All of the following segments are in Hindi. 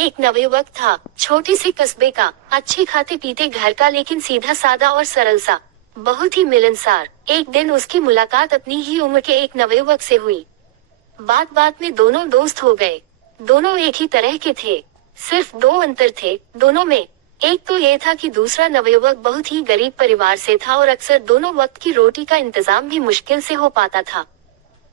एक नवयुवक था, छोटे से कस्बे का, अच्छे खाते पीते घर का, लेकिन सीधा सादा और सरल सा, बहुत ही मिलनसार। एक दिन उसकी मुलाकात अपनी ही उम्र के एक नवयुवक से हुई। बात बात में दोनों दोस्त हो गए। दोनों एक ही तरह के थे, सिर्फ दो अंतर थे दोनों में। एक तो ये था कि दूसरा नवयुवक बहुत ही गरीब परिवार से था और अक्सर दोनों वक्त की रोटी का इंतजाम भी मुश्किल से हो पाता था।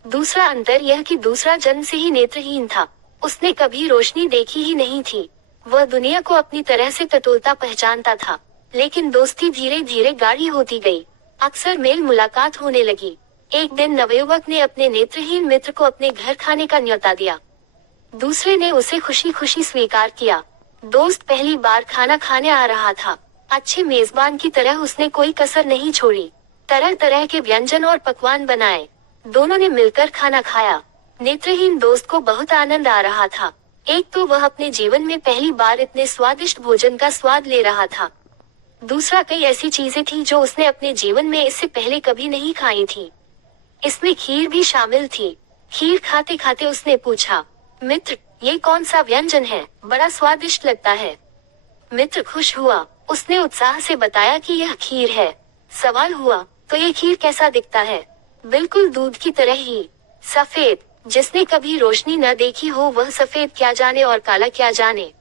दूसरा अंतर यह कि दूसरा जन्म से ही नेत्रहीन था। उसने कभी रोशनी देखी ही नहीं थी। वह दुनिया को अपनी तरह से टटोलता पहचानता था, लेकिन दोस्ती धीरे धीरे गाढ़ी होती गई। अक्सर मेल मुलाकात होने लगी। एक दिन नवयुवक ने अपने नेत्रहीन मित्र को अपने घर खाने का न्योता दिया। दूसरे ने उसे खुशी खुशी स्वीकार किया। दोस्त पहली बार खाना खाने आ रहा था। अच्छे मेजबान की तरह उसने कोई कसर नहीं छोड़ी। तरह तरह के व्यंजन और पकवान बनाए। दोनों ने मिलकर खाना खाया। नेत्रहीन दोस्त को बहुत आनंद आ रहा था। एक तो वह अपने जीवन में पहली बार इतने स्वादिष्ट भोजन का स्वाद ले रहा था। दूसरा, कई ऐसी चीजें थी जो उसने अपने जीवन में इससे पहले कभी नहीं खाई थी। इसमें खीर भी शामिल थी। खीर खाते खाते उसने पूछा, मित्र, ये कौन सा व्यंजन है? बड़ा स्वादिष्ट लगता है। मित्र खुश हुआ। उसने उत्साह से बताया कि यह खीर है। सवाल हुआ, तो ये खीर कैसा दिखता है? बिल्कुल दूध की तरह ही, सफेद। जिसने कभी रोशनी न देखी हो वह सफेद क्या जाने और काला क्या जाने।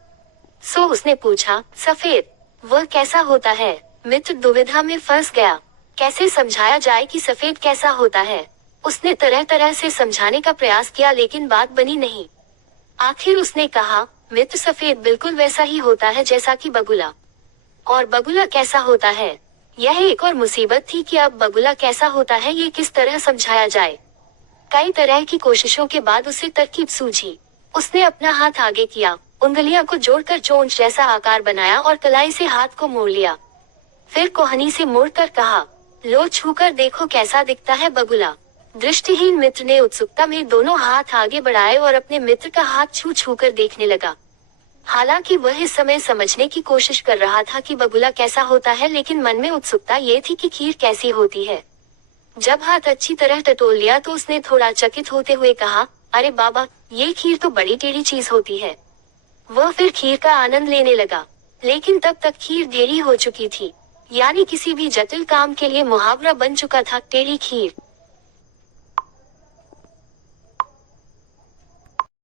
सो उसने पूछा, सफेद, वह कैसा होता है? मित्र दुविधा में फंस गया। कैसे समझाया जाए कि सफेद कैसा होता है? उसने तरह तरह से समझाने का प्रयास किया, लेकिन बात बनी नहीं। आखिर उसने कहा, मित्र, सफेद बिल्कुल वैसा ही होता है जैसा कि बगुला। और बगुला कैसा होता है? यह एक और मुसीबत थी कि अब बगुला कैसा होता है ये किस तरह समझाया जाए। कई तरह की कोशिशों के बाद उसे तरकीब सूझी। उसने अपना हाथ आगे किया, उंगलियां को जोड़कर चोंच जैसा आकार बनाया और कलाई से हाथ को मोड़ लिया। फिर कोहनी से मोड़कर कहा, लो, छूकर देखो कैसा दिखता है बगुला। दृष्टिहीन मित्र ने उत्सुकता में दोनों हाथ आगे बढ़ाए और अपने मित्र का हाथ छू छू कर देखने लगा। हालांकि वह इस समय समझने की कोशिश कर रहा था कि बगुला कैसा होता है, लेकिन मन में उत्सुकता ये थी कि खीर कैसी होती है। जब हाथ अच्छी तरह टटोल लिया तो उसने थोड़ा चकित होते हुए कहा, अरे बाबा, ये खीर तो बड़ी टेढ़ी चीज होती है। वह फिर खीर का आनंद लेने लगा, लेकिन तब तक खीर टेढ़ी हो चुकी थी। यानी किसी भी जटिल काम के लिए मुहावरा बन चुका था, टेढ़ी खीर।